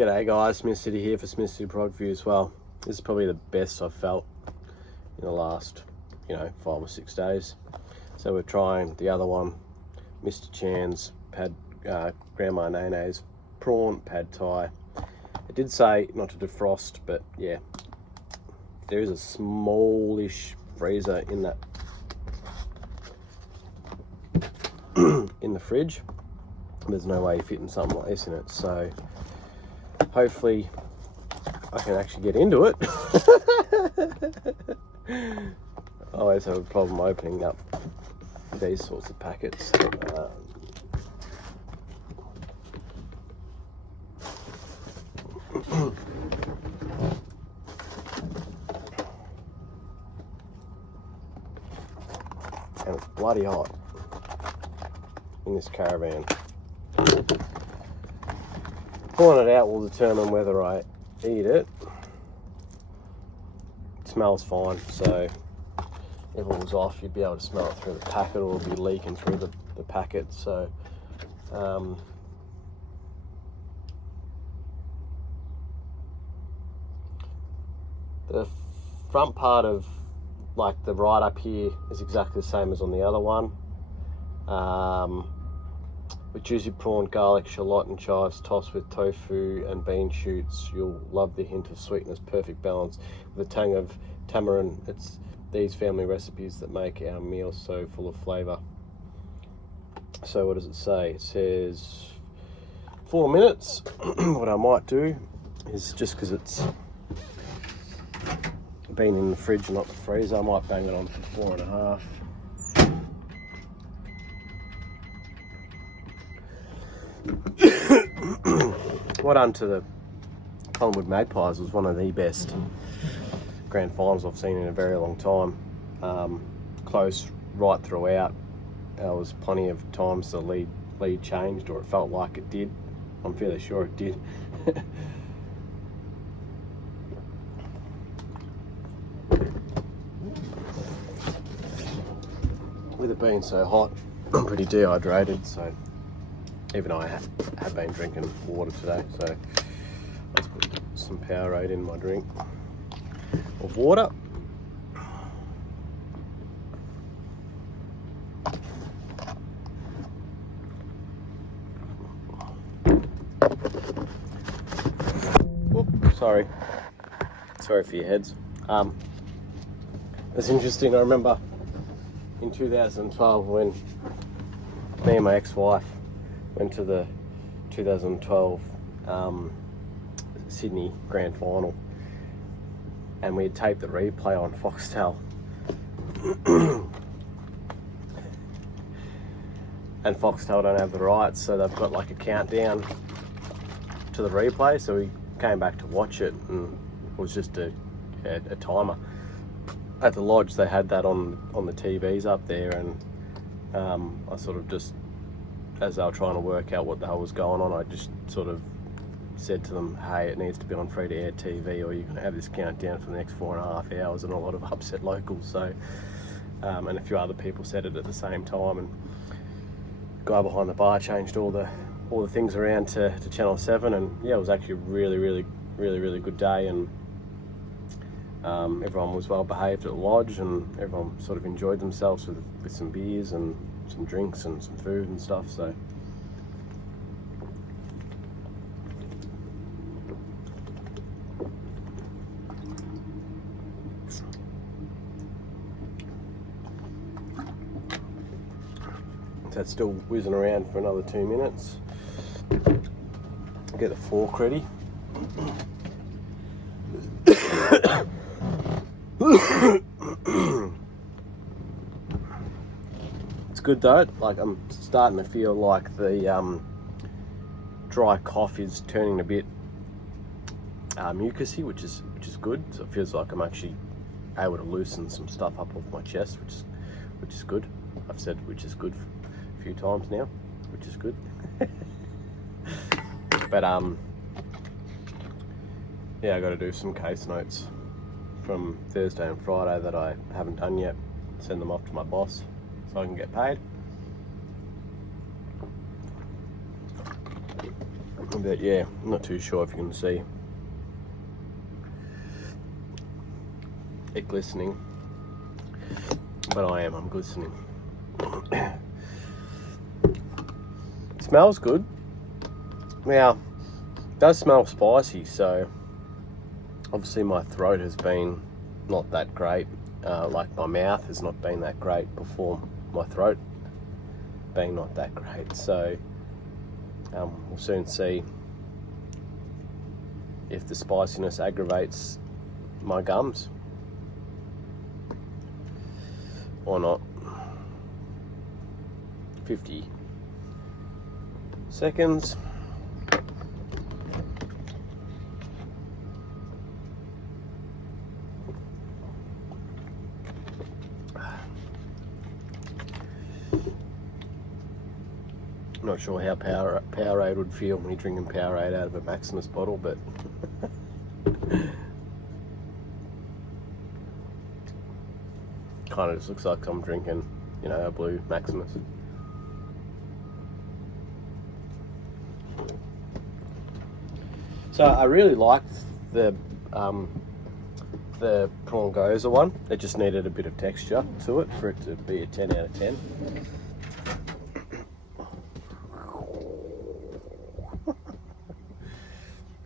G'day guys, Smith City here for Smith City Product Review as well. This is probably the best I've felt in the last, 5 or 6 days. So we're trying the other one, Mr. Chens Pad, Grandma Nene's Prawn Pad Thai. It did say not to defrost, but yeah, there is a smallish freezer in that in the fridge. There's no way you're fitting something like this in it, so hopefully I can actually get into it. I always have a problem opening up these sorts of packets. And it's bloody hot in this caravan. Pulling it out will determine whether I eat it. It smells fine, so if it was off, you'd be able to smell it through the packet, or it'll be leaking through the packet. So the front part of like the right up here is exactly the same as on the other one. With juicy prawn, garlic, shallot and chives tossed with tofu and bean shoots. You'll love the hint of sweetness, perfect balance with a tang of tamarind. It's these family recipes that make our meals so full of flavour. So what does it say? It says 4 minutes. What I might do is, just because it's been in the fridge and not the freezer, I might bang it on for 4.5. Well done to the Collingwood Magpies. It was one of the best grand finals I've seen in a very long time. Close right throughout. There was plenty of times the lead changed, or it felt like it did. I'm fairly sure it did. With it being so hot, I'm pretty dehydrated, so even I have been drinking water today, so let's put some Powerade in my drink of water. Oops, sorry for your heads. It's interesting. I remember in 2012 when me and my ex-wife went to the 2012 Sydney Grand Final, and we had taped the replay on Foxtel. And Foxtel don't have the rights, so they've got like a countdown to the replay, so we came back to watch it, and it was just a timer. At the lodge they had that on the TVs up there, and I sort of just, as they were trying to work out what the hell was going on, I just sort of said to them, hey, it needs to be on free-to-air TV, or you're going to have this countdown for the next 4.5 hours, and a lot of upset locals. So, and a few other people said it at the same time, and the guy behind the bar changed all the things around to Channel 7, and yeah, it was actually a really good day, and everyone was well behaved at the lodge, and everyone sort of enjoyed themselves with some beers and some drinks and some food and stuff. So that's still whizzing around for another 2 minutes. Get the fork ready. It's good though. Like, I'm starting to feel like the dry cough is turning a bit mucusy, which is good. So it feels like I'm actually able to loosen some stuff up off my chest, which is good. I've said which is good a few times now, which is good. But yeah, I got to do some case notes from Thursday and Friday that I haven't done yet. Send them off to my boss so I can get paid. But yeah, I'm not too sure if you can see it glistening, but I'm glistening. It smells good. Now, it does smell spicy, so obviously my throat has been not that great. Like my mouth has not been that great before my throat being not that great. So we'll soon see if the spiciness aggravates my gums or not. 50 seconds. Not sure how Powerade would feel when you're drinking Powerade out of a Maximus bottle, but kind of just looks like I'm drinking, you know, a blue Maximus. So I really liked the prawn goza one. It just needed a bit of texture to it for it to be a 10 out of 10.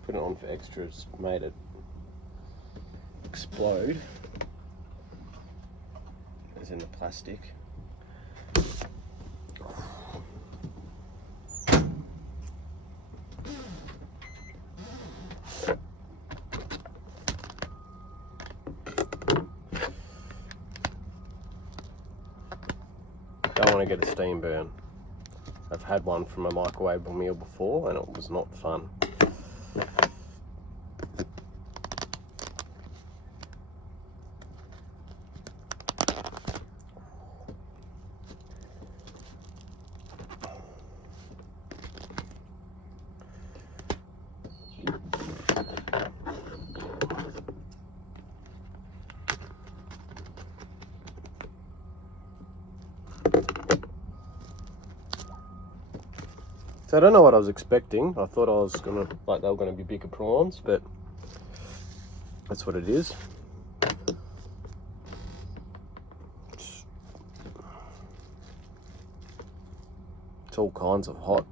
Put it on for extras, made it explode, as in the plastic. Don't want to get a steam burn. I've had one from a microwavable meal before and it was not fun. So I don't know what I was expecting. I thought I was gonna, like, they were gonna be bigger prawns, but that's what it is. It's all kinds of hot.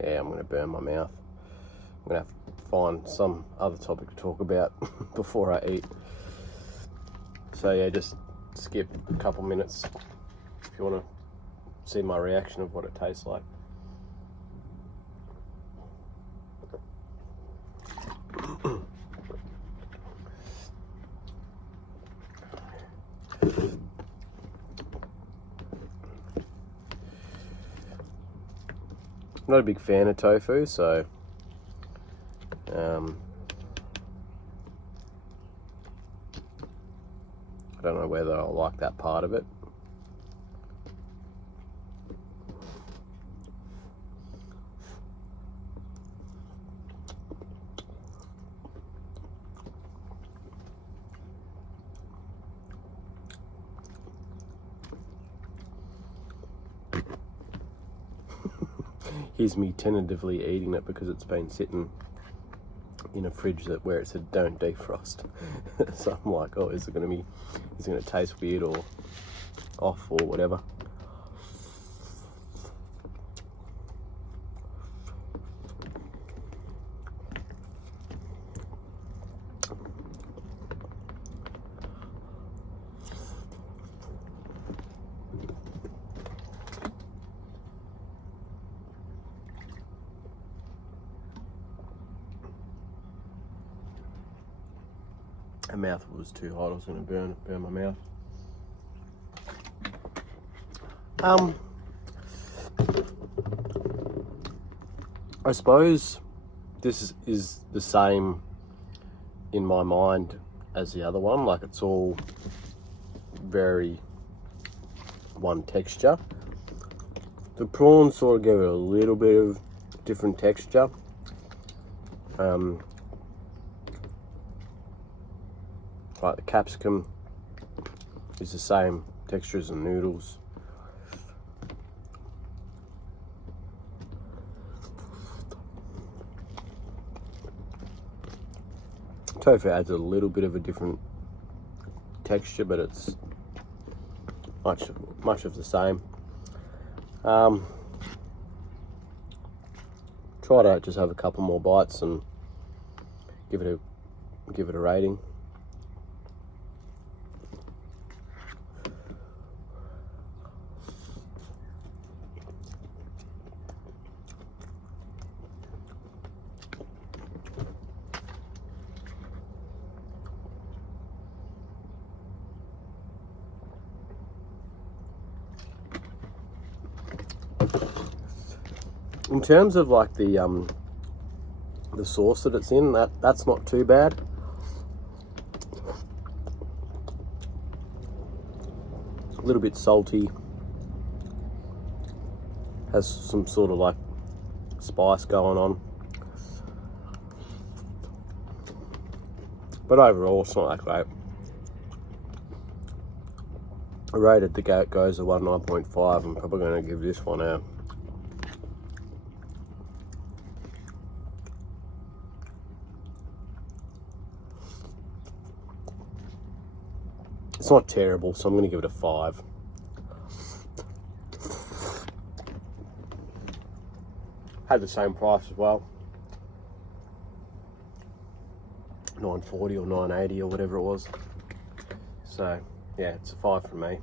Yeah, I'm gonna burn my mouth. I'm gonna have to find some other topic to talk about before I eat. So yeah, just skip a couple minutes if you want to see my reaction of what it tastes like. I'm not a big fan of tofu, so I don't know whether I'll like that part of it. Here's me tentatively eating it because it's been sitting in a fridge where it said don't defrost. So I'm like, oh, is it gonna taste weird or off or whatever? My mouth was too hot. I was going to burn my mouth. I suppose this is the same in my mind as the other one. Like, it's all very one texture. The prawns sort of give it a little bit of different texture. Like the capsicum is the same texture as the noodles. Tofu adds a little bit of a different texture, but it's much of the same. Try to just have a couple more bites and give it a rating. In terms of like the sauce that it's in, that's not too bad. A little bit salty, has some sort of like spice going on, but overall it's not that great. I rated the goat goes a 9.5. I'm probably going to give this one a It's not terrible, so I'm going to give it a 5. Had the same price as well, $9.40 or $9.80 or whatever it was. So yeah, it's a 5 from me.